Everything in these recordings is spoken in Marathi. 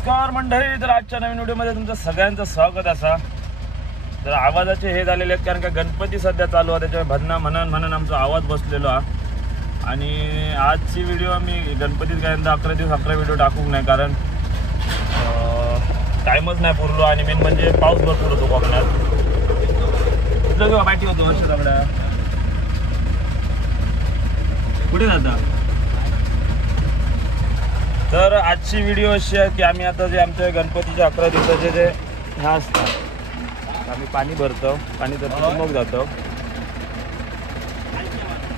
नमस्कार मंडळी, तर आजच्या नवीन व्हिडिओमध्ये तुमचं सगळ्यांचं स्वागत असा. तर आवाजाचे हे झालेले आहेत कारण का गणपती सध्या चालू आहे, त्याच्यामुळे भजना म्हणून आमचा आवाज बसलेलो आहे. आणि आजची व्हिडिओ मी गणपतीत काय 11 दिवस 11 व्हिडिओ टाकूक नाही, कारण टाईमच नाही पुरलो. आणि मेन म्हणजे पाऊस भरपूर होतो कोकणात. कुठलं किंवा माहिती होतो वर्षात आपल्या कुठे जाता. तर आजची व्हिडिओ अशी आहे की आम्ही आता जे आमच्या गणपतीच्या 11 दिवसाचे जे ह्या असतात, आम्ही पाणी भरतो, पाणी भरतो मग जातो.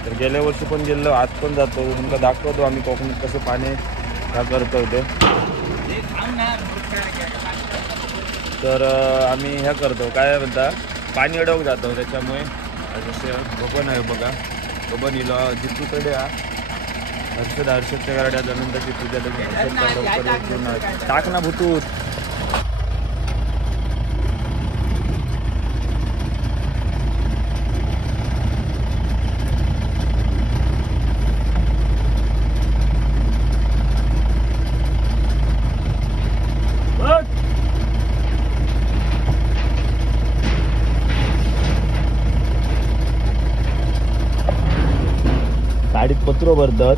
तर गेल्या वर्षी पण गेलो, आज पण जातो. तुमका दाखवतो आम्ही कोकणात कसं पाणी ह्या करतो ते. तर आम्ही ह्या करतो काय म्हणता, पाणी अडवून जातो. त्याच्यामुळे जसे बबन आहे बघा, बबन इलो जितूकडे हर्षदच्या गाड्या त्यानंतरची पूजा टाक ना भूतूत. गाडीत पत्रो भरतात,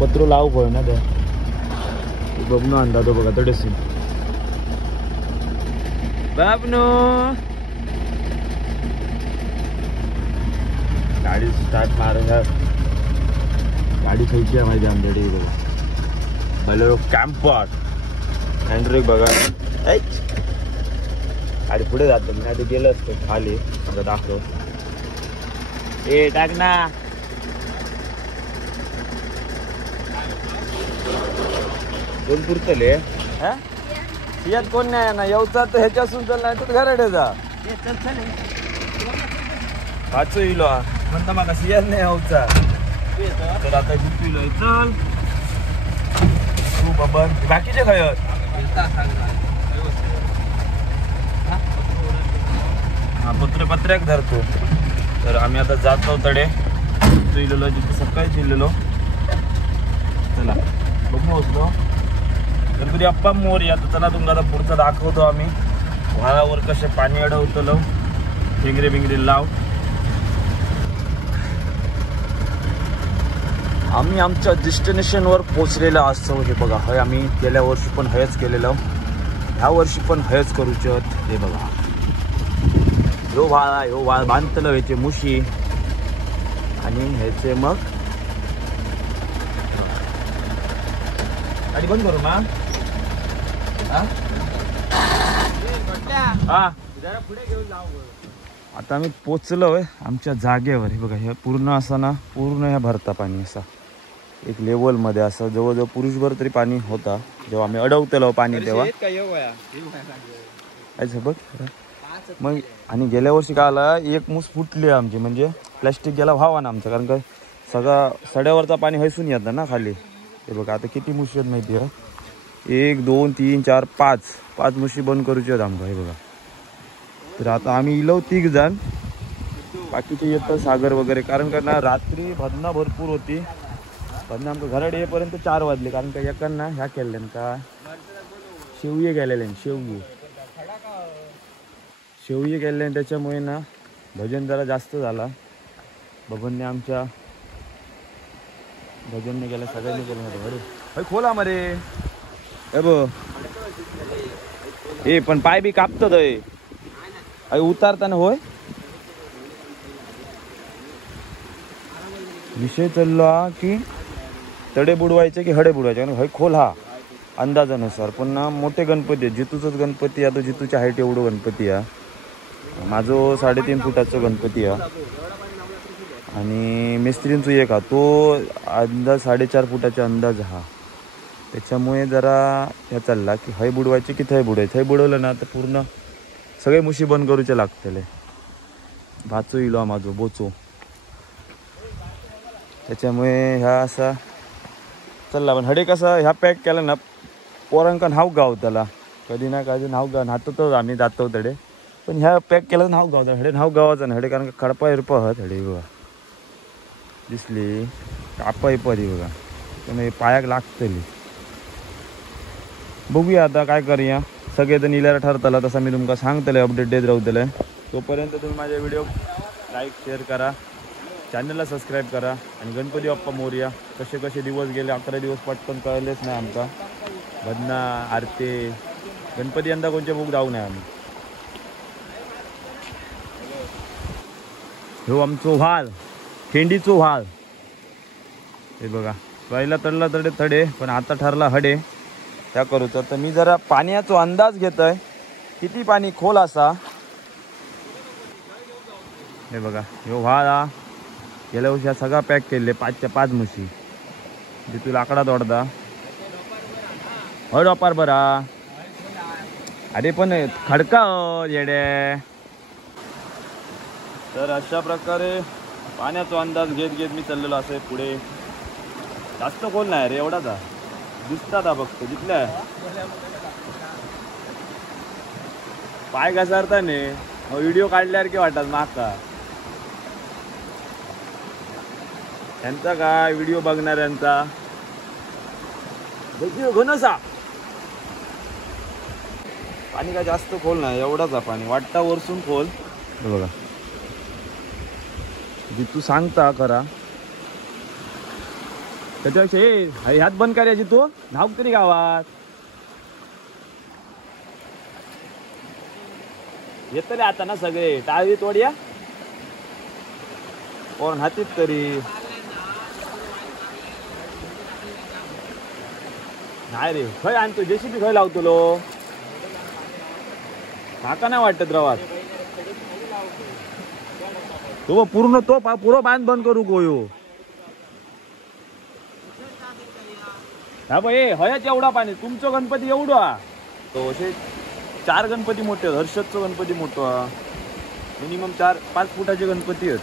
पत्रो लावू पड ना त्या बबनो आणला तो बघा तडेसी बाबनो. गाडी स्टार्ट मार, गाडी खायची आहे माहिती आमच्याकडे बघा. बलेरो कॅम्पर हँडब्रेक बघा. गाडी पुढे जातो, मी आता गेलं असतं खाली. आता दाखव ए टाक ना. दोन पुरतले यात कोण नाही ना येऊचा, तर ह्याच्यासून चल नाही तर घराडे जा. वाचू इलो म्हणता मला सियात नाही यावचा. तर आता जितू चल तू बबन बाकीचे खयत हा पत्र्याक धरतो. तर आम्ही आता जातो तडे इलेलो, जिथे सकाळी चिरलेलो. चला बघू असतो गणपती अप्पा मोर या. तर चला तुमचा आता पुढचं दाखवतो आम्ही वाळावर कसे पाणी अडवतलो. बिंगरे लाव. आम्ही आमच्या डेस्टिनेशनवर पोचलेलो असतो. हे बघा, हय आम्ही गेल्या वर्षी पण हयच केलेलं, ह्या वर्षी पण हयच करूचत. हे बघा ह्यो वाळ बांधतलो, ह्याचे मुशी आणि ह्याचे मग गाडी बंद करू ना. आता आम्ही पोचलोय आमच्या जागेवर. हे बघा, हे पूर्ण असं ना, पूर्ण ह्या भरता पाणी असा एक लेवल मध्ये असं जवळजवळ पुरुषभर तरी पाणी होता जेव्हा आम्ही अडवतलो पाणी तेव्हा. बघ मग. आणि गेल्या वर्षी काय आला, एक मूस फुटली आमची, म्हणजे प्लॅस्टिक गेला व्हावा ना आमचं, कारण का सगळा सड्यावरचा पाणी हैसून येतं ना खाली. हे बघा आता किती मुशी आहेत माहिती आहे, 1 2 3 4 5 मुशी बंद करूची आहेत आमका. हे बघा. तर आता आम्ही इलो 3 जण, बाकीचे येतं सागर वगैरे, कारण का ना रात्री भजना भरपूर होती. भजना आमच्या घराडे येईपर्यंत 4 वाजले, कारण का एकांना ह्या केल्या का शेवये गेलेले, शेवये गेले. त्याच्यामुळे ना भजन जरा जास्त झाला. बबनने आमच्या भजनने गेला, सगळ्यांनी केलं. अरे खोला मरे ए पण पाय बी कापतात उतारताना. होय विषय चालला की तडे बुडवायचे की हडे बुडवायचे, कारण हय खोल हा अंदाजानुसार. पण ना मोठे गणपती आहे, जितूचंच गणपती आहे. तो जितूच्या हाईट एवढं गणपती आहे. माझो 3.5 फुटाचा गणपती आहे. आणि मिस्त्रींचा एक हा, तो अंदाज 4.5 फुटाचा अंदाज हा. त्याच्यामुळे जरा ह्या चालला की हय बुडवायचे की थंय बुडवायचं. थंय बुडवलं ना तर पूर्ण सगळे मुशी बंद करूचे लागतले. भाचो इलो माझो बोचो. त्याच्यामुळे ह्या असा चालला. पण हडे कसा ह्या पॅक केला ना, पोरांका नाव गाव त्याला कधी ना कधी नाव गाव नातो आम्ही जातो तडे. पण ह्या पॅक केलं नाव गावता हडे, नाव गावाचं ना हडे, कारण का खडपा हिरपा हत हडे बघा. दिसली कापाय परी बघा, त्यामुळे पायाक लागतली. बघूया आता काय करूया. सगळेजण इल्यार ठरतला तसा मी तुमका सांगतले, अपडेट देत राहतले. तोपर्यंत तुम्ही माझ्या व्हिडिओ लाईक शेअर करा, चॅनलला सबस्क्राईब करा. आणि गणपती बाप्पा मोरया. कसे कसे दिवस गेले, 11 दिवस पटकन कळलेच नाही आमका. भजना आरते गणपती यंदा कोणच्या बुक जाऊ नये आम्ही. हो आमचो व्हाल खेंडीचो व्हाल. हे बघा पहिला तडला तडे तडे पण आता ठरला हडे त्या करूचा. तर मी जरा पाण्याचा अंदाज घेतोय किती पाणी खोल असा. हे बघा ह्यो व्हाळ हा गेल्या वर्षी सगळा पॅक केले 5च्या 5 म्हशी. तू लाकडा तोडता हड वापर बरा. अरे पण खडका येडे. तर अशा प्रकारे पाण्याचा अंदाज घेत घेत मी चाललेलो असे पुढे. जास्त खोल नाही रे, एवढाच दिसतात फक्त तिथल्या पाय घसरता ने व्हिडिओ काढल्यावर की वाटत माका. त्यांचा काय व्हिडिओ बघणाऱ्यांचा घनसा. पाणी काय जास्त खोल नाही, एवढाच पाणी वाटता वरसून खोल. बघा तू सांगता करा त्याच्यापेक्षा ह्यात बंद करायची तू नाव तरी गावात येतले आता ना सगळे टाळी तोड्या कोण हातीत तरी नाही रे. खय आणतो जेसीबी खय लावतो लो काका नाही वाटत रवात. तो पूर्ण तो पुरो बांध बंद करू गोयो. हा भाई हयाच एवढा पाणी तुमचं गणपती एवढा तो असे 4 गणपती मोठे. हर्षदचं गणपती मोठा मिनिमम 4-5 फुटाचे गणपती आहेत.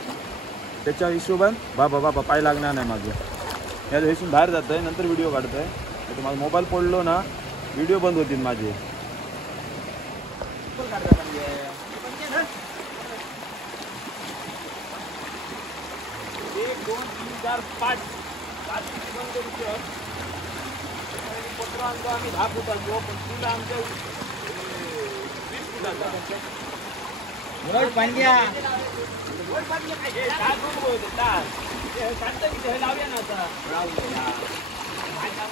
त्याच्या हिशोबान बाबा पाय लागणार नाही माझं. या हेसून बाहेर जात आहे नंतर व्हिडिओ काढत आहे. तर माझा मोबाईल पडलो ना व्हिडिओ बंद होतील माझे. 1 2 3 4 5 बंद करू. पत्र आणतो आम्ही 10 फुटांचो पण तुला आमच्या 20 फुटाचा मुरड पांड्या काय करू होते हे सांगता की हे लावूया ना आता लावूया काय काम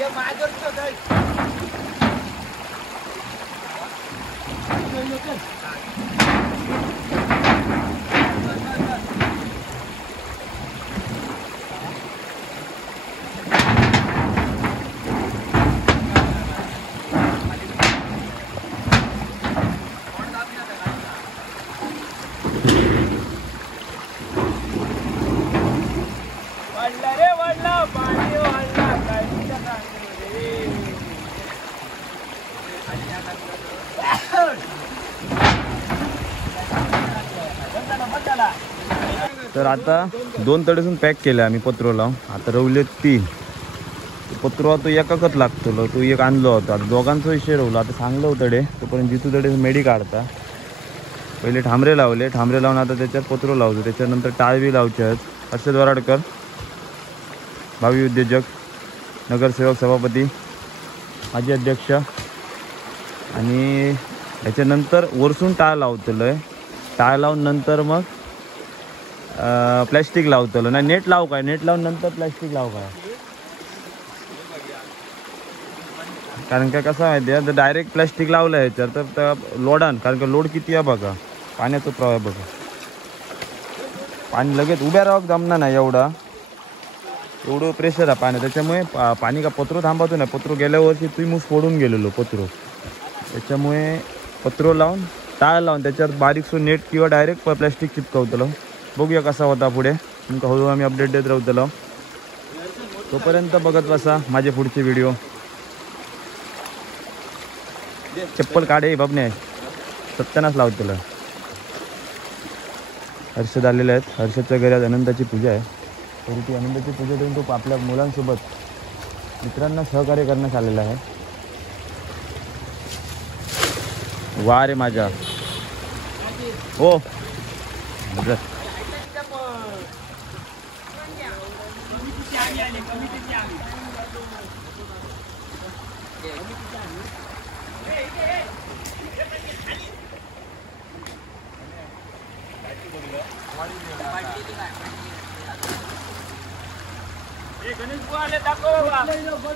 ये माझर तो दई वडला रे वडला पाणी वडला काय तर आता 2 तडेसून पॅक केले आम्ही पत्रो लावून. आता रवले 3 पत्रो तो एकाकच लागतो. तो एक आणलो होता. आता दोघांचा विषय रवला. आता सांगलं होतं डे तोपर्यंत जिथू तडे मेडी काढता. पहिले ठामरे लावले. ठामरे लावून आता त्याच्यात पत्रो लावतो. त्याच्यानंतर टाळवी लावचे आहेत. हर्षद वराडकर भावी उद्योजक नगरसेवक सभापती माजी अध्यक्ष. आणि याच्यानंतर वरसून टाळ लावतलं. टाळ लावून नंतर मग प्लॅस्टिक लावतलं. नाही नेट लाव काय नेट लावून नंतर प्लॅस्टिक लाव काय. कारण काय कसं माहिती आहे तर डायरेक्ट प्लॅस्टिक लावलं ह्याच्यावर तर लोडान. कारण का लोड किती आहे बघा. पाण्याचा प्रवाह बघा. पाणी लगेच उभ्या राहूक जमणार नाही एवढं प्रेशर आहे पाणी. त्याच्यामुळे पाणी का पत्रो थांबवतो नाही. पत्रो गेल्या वर्षी तुम्ही मूस फोडून गेलेलो पत्रो त्याच्यामुळे पत्रो लावून टाळ लावून त्याच्यावर बारीकसो नेट किंवा डायरेक्ट प्लॅस्टिक चिपकवतलो. बघूया कसा होता पुढे, तुमका हळूहळू आम्ही अपडेट देत राहतलो. तोपर्यंत बघत बसा माझे पुढचे व्हिडिओ. चप्पल काढे बाबने, सत्यानाच लावतलं. हर्षद आलेले आहेत. हर्षदच्या घरी आज अनंताची पूजा आहे. तरी ती अनंताची पूजा करून तो आपल्या मुलांसोबत मित्रांना सहकार्य करण्यास आलेला आहे. वा रे माझ्या हो गणेश बुवा आले, दाखव बाबा. गणेश बुवा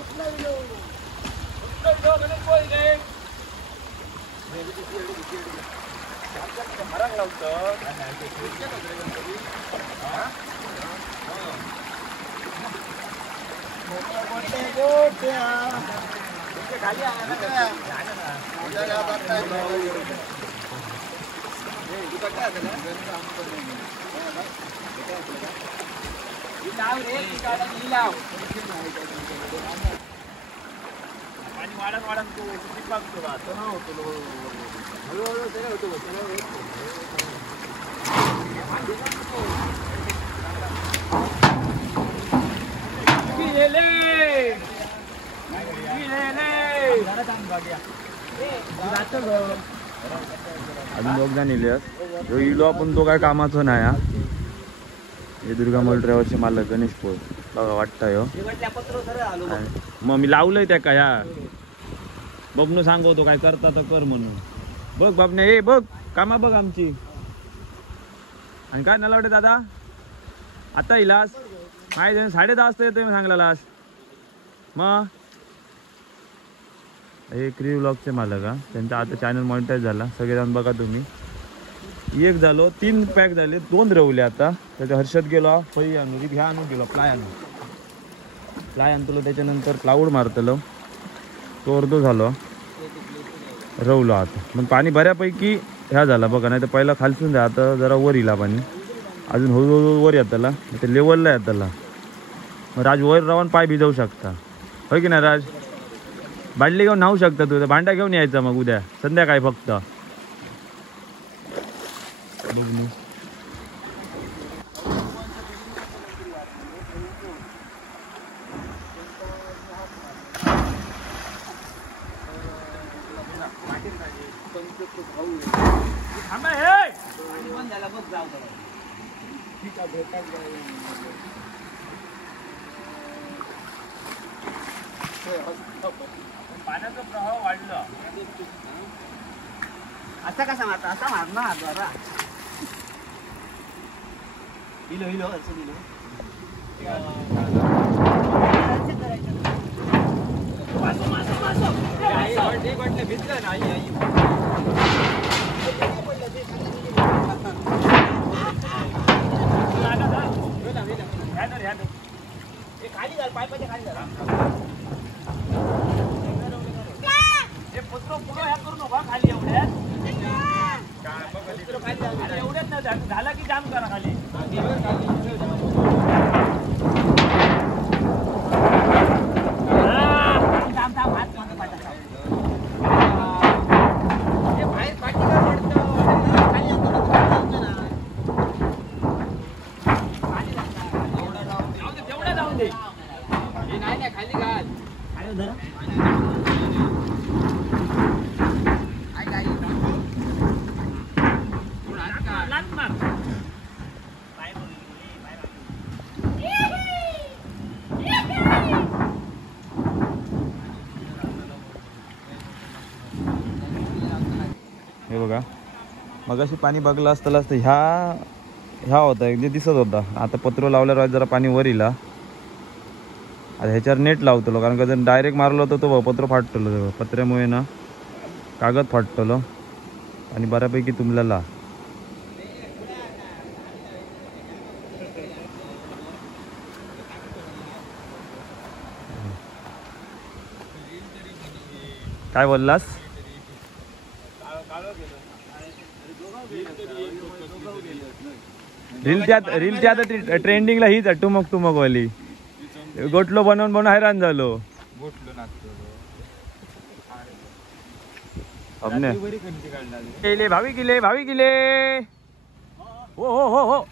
इथे मरांग लावतो. पाणी वाढत वाढत तो बघतो अजून लोक जण इले जो इलो आपण तो काय कामाचा नाही. हा हे दुर्गा मॉल ट्रॅव्हल्सचे मालक गणेश पोळ बघा वाटतंय. मग मी लावलंय त्या काय बघणं सांगवतो काय करता तर कर म्हणून. बघ बाबने हे बघ कामा बघ आमची. आणि काय नलावडे दादा आता इलास माहिती 10:30 वाजता येतोय मी सांगलास. मग हे क्री व्लॉगचे मालक हा, त्यांचा आता चॅनल मॉनिटाईज झाला. सगळेजण बघा तुम्ही. एक झालो 3 पॅक झाले 2 रवले. आता त्याच्या हर्षद गेलो पै आणून ह्या आणून गेलो प्लाय आणतलो. त्याच्यानंतर प्लाऊड मारतलो तो अर्धो झालो रवलो. आता मग पाणी बऱ्यापैकी ह्या झाला बघा. नाही तर पहिला खालसून द्या, आता जरा वर येला पाणी. अजून हळूहळू वर येताला ते लेवलला येताला. मग राज वर राहून पाय भिजवू शकता होय की नाही राज. बाटली घेऊन न्हावू शकता तू. भांडा घेऊन यायचा मग उद्या संध्याकाळी फक्त. पाण्याचा प्रवाह वाढला. असा कसा मारता, असा मारणार जरा. हिलो हिलो असं हिलो भिजलं ना आई. खाली झालं पायपाच्या खाली झाला. हे पुत्र पुढं ह्या करू नका खाली एवढ्यात. एवढ्यात नाही झाला की जाम करा खाली. हे बघा मगाशी पाणी बघलं असतं ह्या होता एक जे दिसत होता. आता पत्र लावल्यावर जरा पाणी वर येईल. आता ह्याच्यावर नेट लावतलो कारण का जर डायरेक्ट मारलं होतं तो पत्र फाटतलो. पत्र्यामुळे ना कागद फाटतलो आणि बऱ्यापैकी तुंबलेला. काय बोललास? रीलच्या आता ट्रेंडिंगला हीच आहे टुमक टुमक वाली. गोटलो बनवून बनवून हैराण झालो. भावी गेले हो हो हो हो.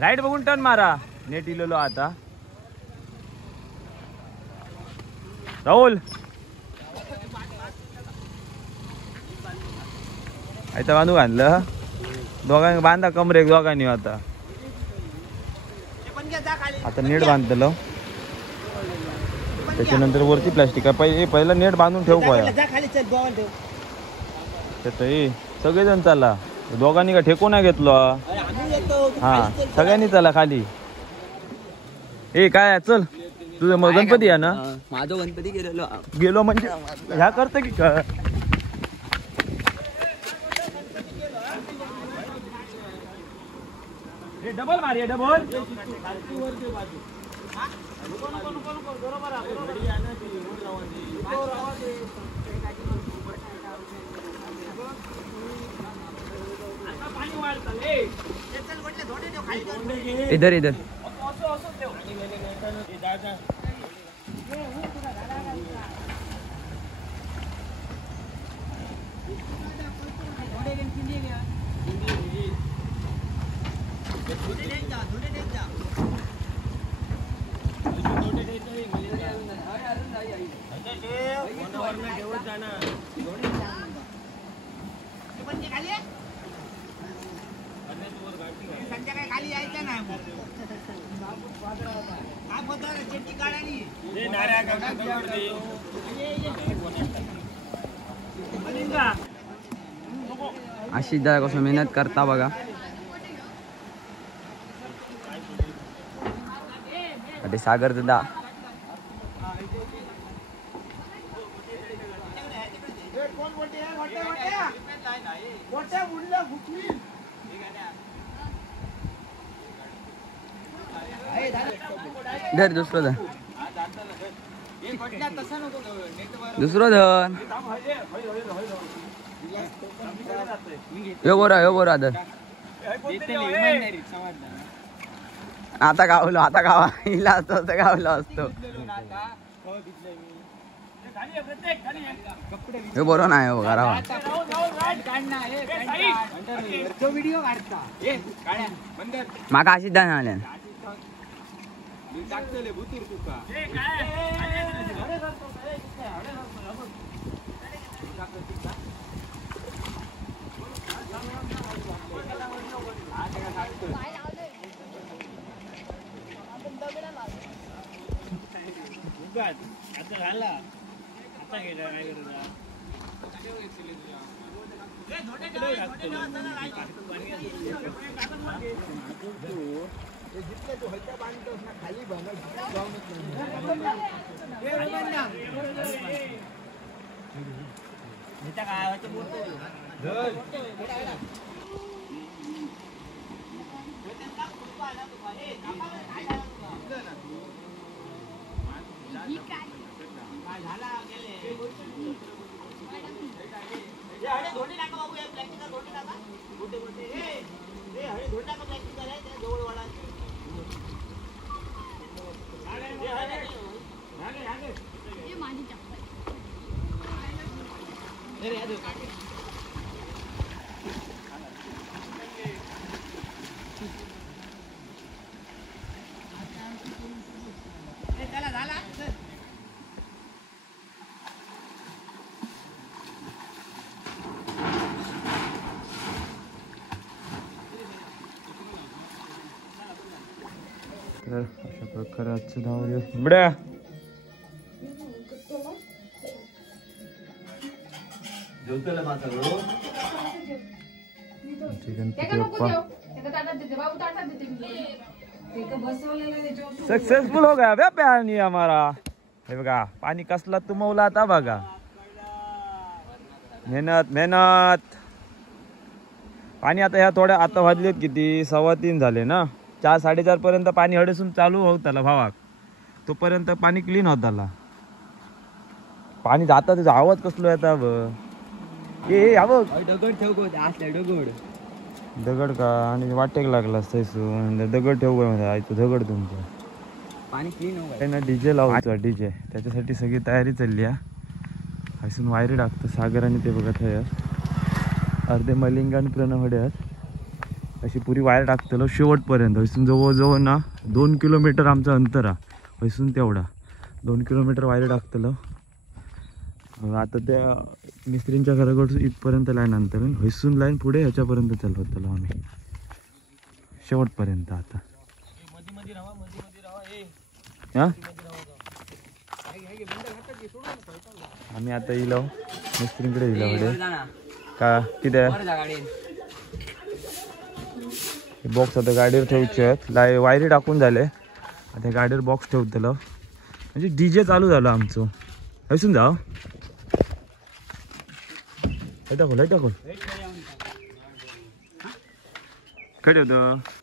राईट बघून टर्न मारा. नेट इलेलो आता राहुल आता बांधू आणलं दोघांनी बांधा कमरेक दोघांनी. आता नेट बांधलं त्याच्यानंतर वरती प्लास्टिक पहिला नेट बांधून ठेवू पाया. सगळेजण चालला दोघांनी का ठेकू नाही घेतलो. हा सगळ्यांनी चला खाली. काय चल तुझं गणपती आहे ना. माझं गणपती गेलो म्हणजे ह्या करत की का. डबल मारी डबल. इधर इधर आशिष दादा कसं मेहनत करता बघा. अरे सागर दादा धर दुसरं धर दुसरं धर. यो बोरा धर. आता गावलो आता गावा हिला असतो गावलो असतो. हे बरोबर नाही हो घरा. माका अशीच दान आल्या. तर अशा प्रकारे आजचं धावलं बड्या. सक्सेसफुल हो गया पाणी हमारा. हे बघा पाणी कसला तुमवला आता बघा. मेहनत मेहनत. पाणी आता ह्या थोड्या आता वाजलेत किती 2:15 झाले ना. 4-4:30 पर्यंत पाणी हडसून चालू होताला भावाक. तोपर्यंत पाणी क्लीन होताला. पाणी जाता त्याचा आवाज कसलो येता. दगड ठेव दगड दगड का आणि वाटेक लागला थैसून दगड ठेवू काय तो दगड तुमचं पाणी क्लीन हो काही ना डीजे लावायचा डीजे त्याच्यासाठी सगळी तयारी चालली आहे. हसून वायरी टाकतो सागर आणि ते बघत आहे अर्धे मलिंग आणि प्रणवडे आहेत अशी पुरी वायर टाकतलो शेवटपर्यंत. हसून जवळजवळ ना 2 किलोमीटर आमचं अंतर आहे हसून तेवढा 2 किलोमीटर वायर टाकतलो. आता त्या मिस्त्रींच्या घराकडून इथपर्यंत लाईन अंतर हसून लाईन पुढे ह्याच्यापर्यंत चालवतलो आम्ही शेवटपर्यंत. आता हा आम्ही आता येलो मिस्त्रींकडे येलो का किती बॉक्स आता गाडीवर ठेवचे आहेत वायरी टाकून झाले आता गाडीवर बॉक्स ठेवतलो म्हणजे डीजे चालू झालं आमचं. हसून जाव खोल काय ठेवतो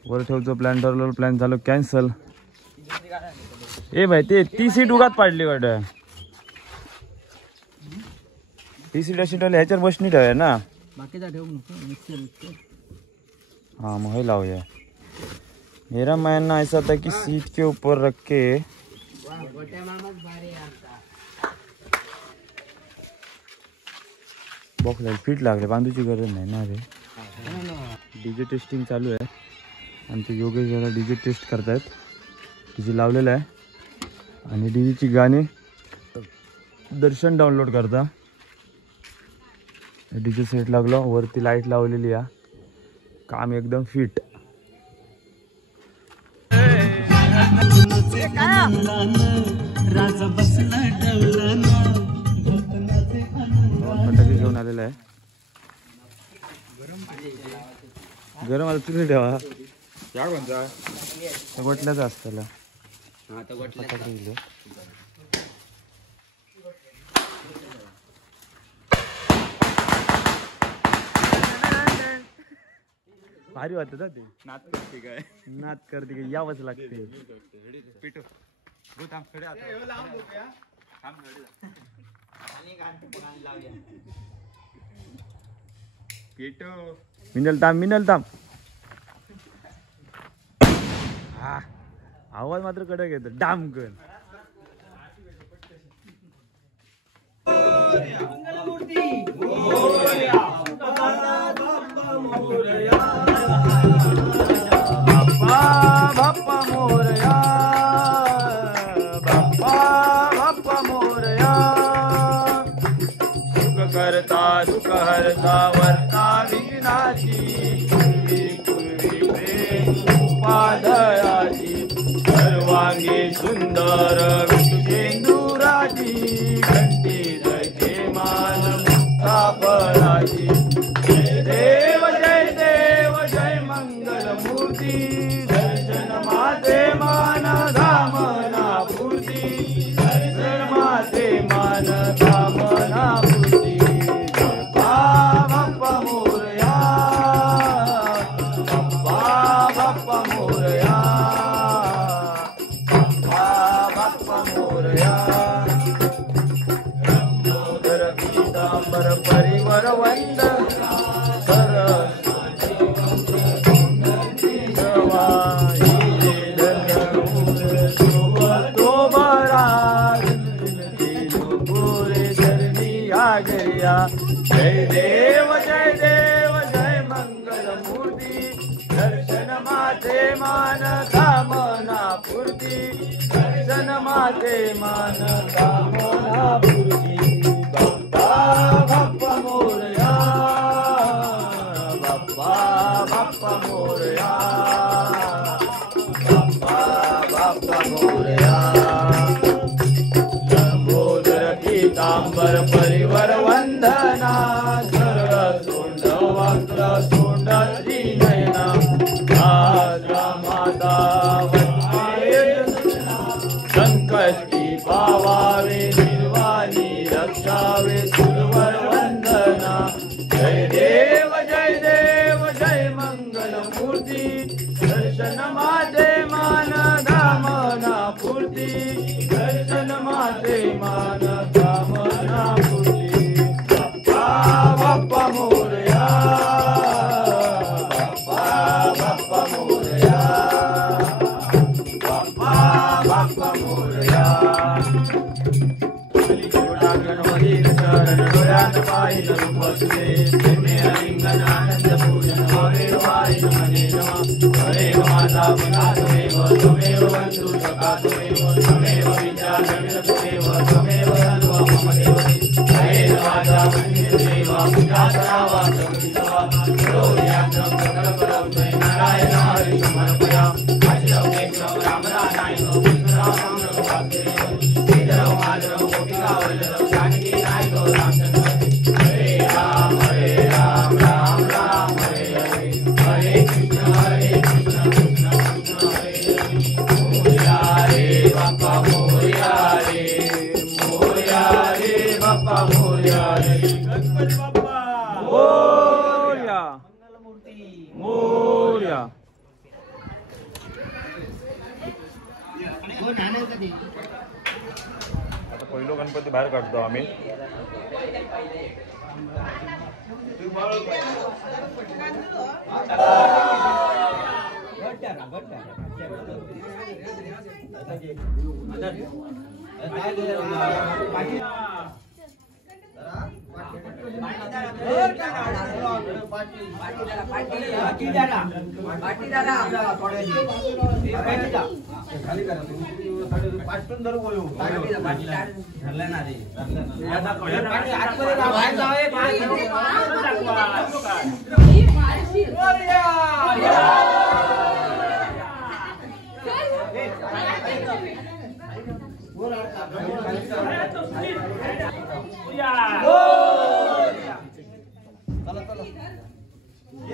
वर ठेवतो प्लॅन ठरवलं प्लॅन झालं कॅन्सल. ए भाई ते ती सीट उगाच पाडली वाटत ती सीट अशी ठेवली ह्याच्यावर बसणी ठेवूया ना बाकीचा ठेवू नको. हाँ वही लाओ यार मेरा मानना ऐसा था कि सीट के ऊपर रख के बॉक्स फिट लागले बांधूची गरज नाही ना रे. डीजे टेस्टिंग चालू आहे आणि ते योगेश जरा डीजे टेस्ट करतायत डीजे लावलेलं आहे आणि डीजेची गाणी दर्शन डाउनलोड करता. डीजे सेट लागलो वरती लाईट लावलेली आहे काम एकदम फिट. फटाके घेऊन आलेला आहे गरम आता तुम्ही ठेवा गोटल्याच असताला फटाके भारी वाटत ते नाच करते काय नाच करते काय यावंच लागते. मिनल ताम हा आवाज मात्र कडक येतो डामकन. बाप्पा मोरया बाप्पा बाप्पा मोरया सुख करता दुःख हरता वर्ता विघ्नाची पूर्वी प्रेम उपाधयाची सर्वांगी सुंदर विषुकेंदुराची घंटी जयते मान मुक्ता फळाची. जय देव जय मंगल मूर्ती दर्शन माते मान धामना पूर्ती दर्शन माते मान धामना पूर्ती. बाप्पा मोरया बाप्पा मोरया बाप्पा मोरया. लंबोदर पीतांबर परिवर वंदना जय देव जय मंगल मूर्ती दर्शन माते मान कामना पूर्ती दर्शन माते मान कामना पूर्ती. बाप्पा मोरया बाप्पा मोरया बाप्पा मोरया. लंबोदर पीतांबर परिवर वंदना सरसोंड वक्र सोंड श्रीनयना राजा माता संकष्टी पावावे निर्वाणी रक्षावे सुरवर वंदना. जय देव जय मंगल मूर्ती दर्शन माते मान धामना पूर्ती दर्शन माते मान धामना पूर्ती. बाप्पा मोरया वाहिन रूप तुझे प्रेमे अलिंगन आनंद पूजन भवेव वाहिन मने नमः हरेव माता पिता त्वमेव त्वमेव बन्धु सखा त्वमेव त्वमेव विद्या जगत त्वमेव त्वमेव सर्वं मम देवते हरेव माता मन्ये देव पूजा करावा सर्वविद्वा सर्वव्याख्यं सकलपदं त्वयि नारायण हरि समर्पयामि अजरं नेत्रं रामरानाय पुत्ररामं रघुपते इदरं मातरं गोपिका वल्लभं जानकी नायक रामचन्द्र हरे राम राम राम हरे हरे हरे कृष्ण कृष्ण कृष्ण हरे हरे बाप्पा मोरया रे बाप्पा मोरया रे गणपती बाप्पा मोरया मंगलमूर्ती मोरया आता पहिलो गणपती बाहेर काढतो आम्ही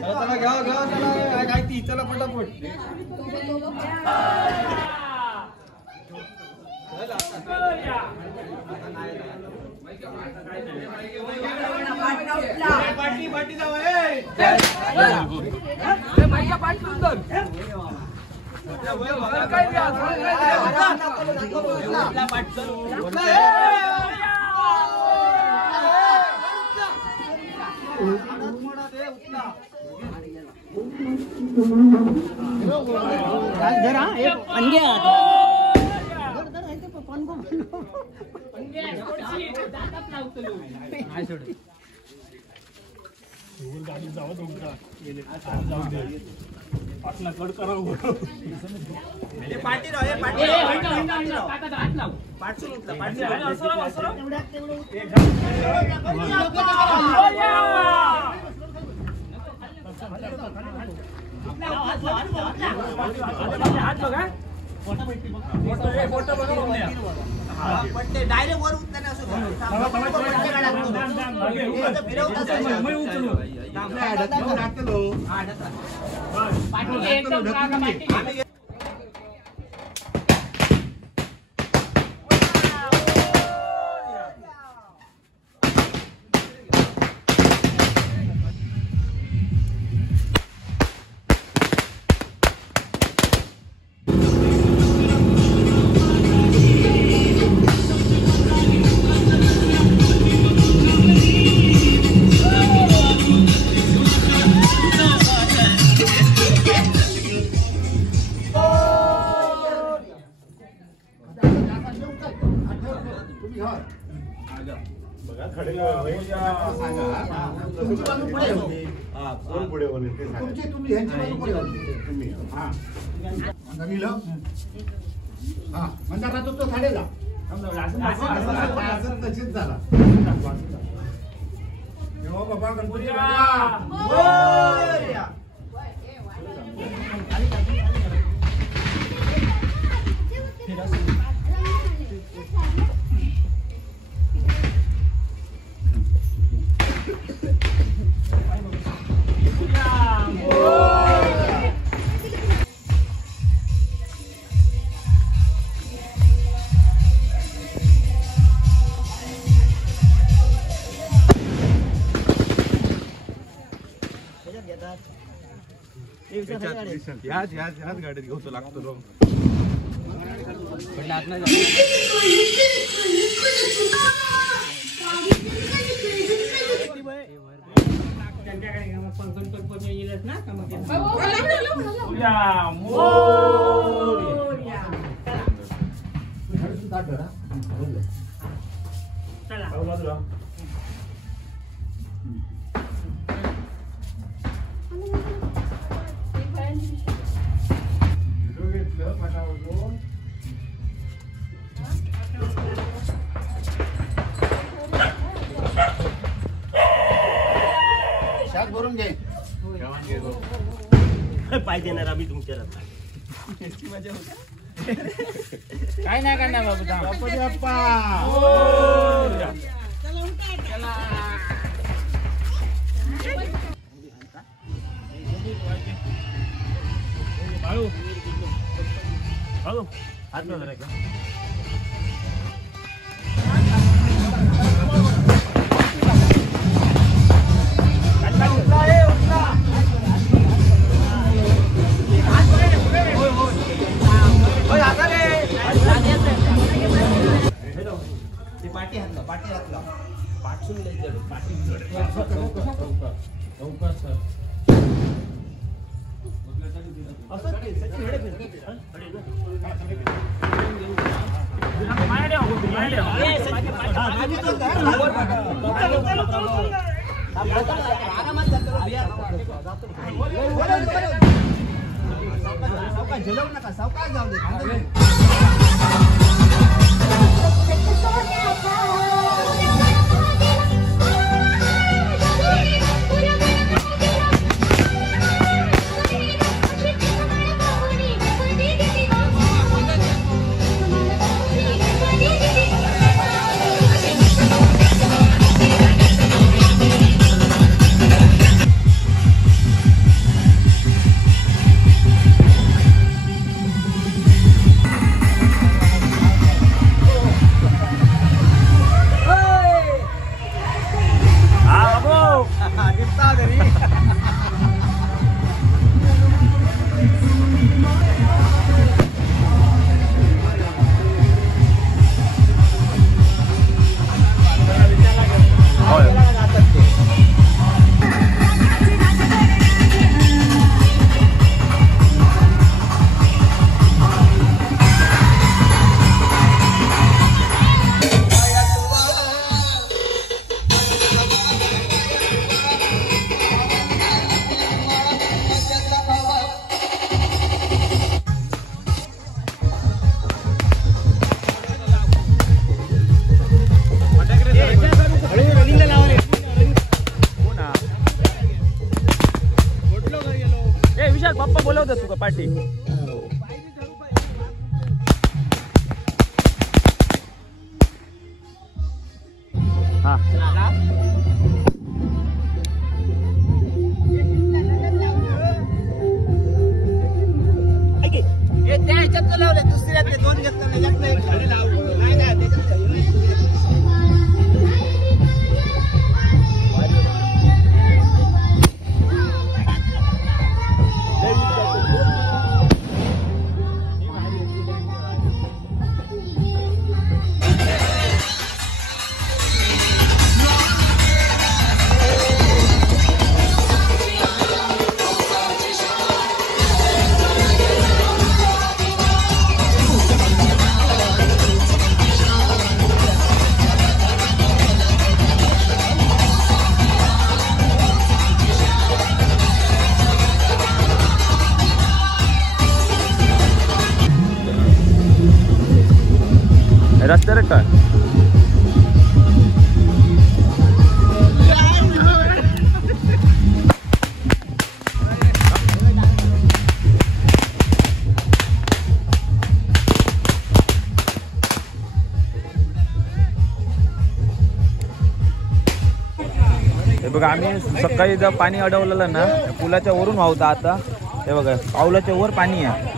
चला घ्या चला काय ती चला पटापट पाटी पाटी जाऊ डायरेक्ट वर उतरणे असं मंदार राहतो तो साडेला तशीच झाला बाबा गणपती याच गाडीत घेऊ लागतो करून घे. पाहिजे ना आम्ही तुमच्याला काय नाही करणार बाबू गणपती बाप्पा. हात नजर का सावकाश जाऊ दे. पप्पा बोलवतात तुका पाठी. हा त्या ह्याच्यात लावले दुसऱ्यातले दोन घेतले रस्त्यावर काय हे बघा, आम्ही सकाळी जर पाणी अडवलेलं ना पुलाच्या वरून वाहता. आता हे बघा पावलाच्या वर पाणी आहे.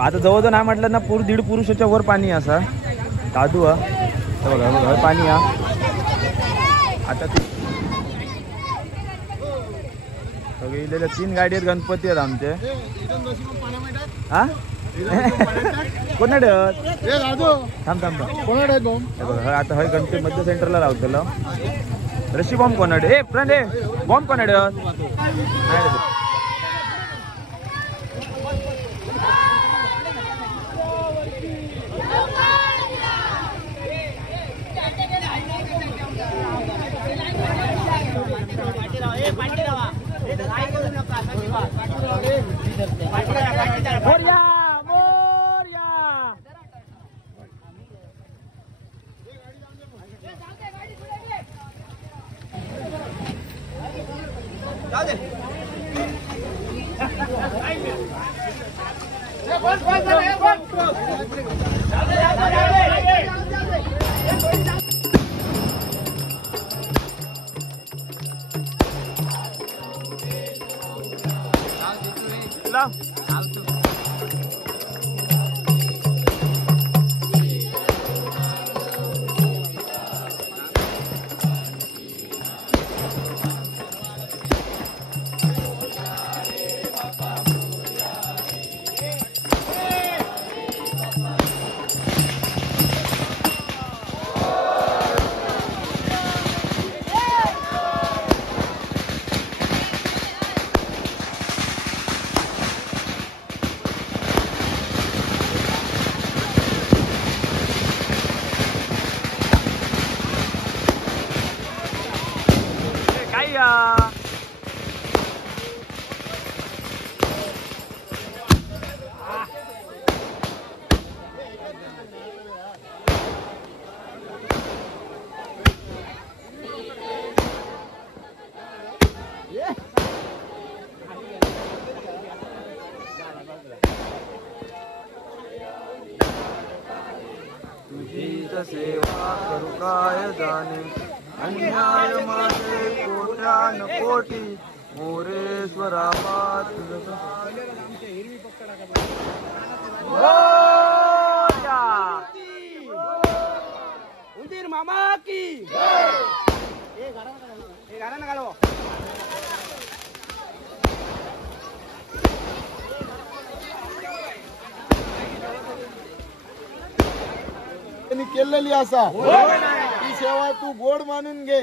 आता जवळजवळ नाही म्हटलं ना 1.5 पुरुषाच्या वर पाणी असा दादू हा. हे बघा बघा पाणी हा. आता सगळे 3 गाडी आहेत, गणपती आहेत आमचे. हा कोणाड थांब थांब कोणाड आहेत बॉम्ब. हे बघा आता हे गणपती मध्य सेंटरला लावतेला रशी बॉम्ब कोणाड. ए फ्रेंड ए बॉम्ब कोणाड नाही. सेवा करू काय जाणे अन्याय माझे कोट्यान कोटी मोरेश्वरा उंदीर मामा की गाणं ना घालव. केलेली असा ती सेवा तू गोड मानून घे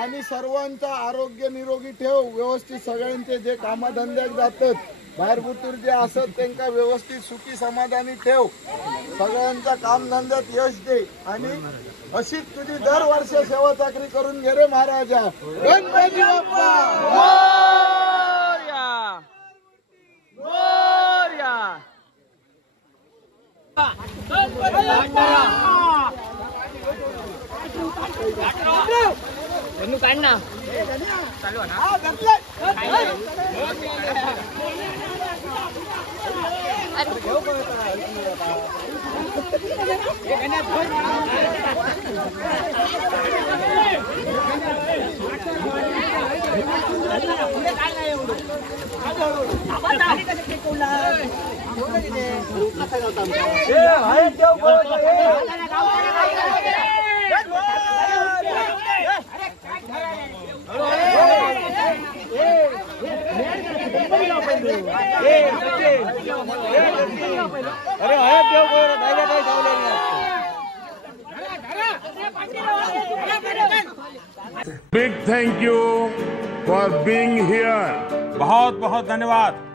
आणि सर्वांचा आरोग्य निरोगी ठेव. व्यवस्थित सगळ्यांचे जे कामधंद्याक जातात बाहेर बुतूर जे असत त्यांना व्यवस्थित सुखी समाधानी ठेव. सगळ्यांच्या कामधंद्यात यश दे आणि अशीच तुझी दरवर्ष सेवा चाकरी करून घे रे महाराजा. गणपती बाप्पा मोरया. काढ ना चालू Big thank you for being here. बहुत बहुत धन्यवाद.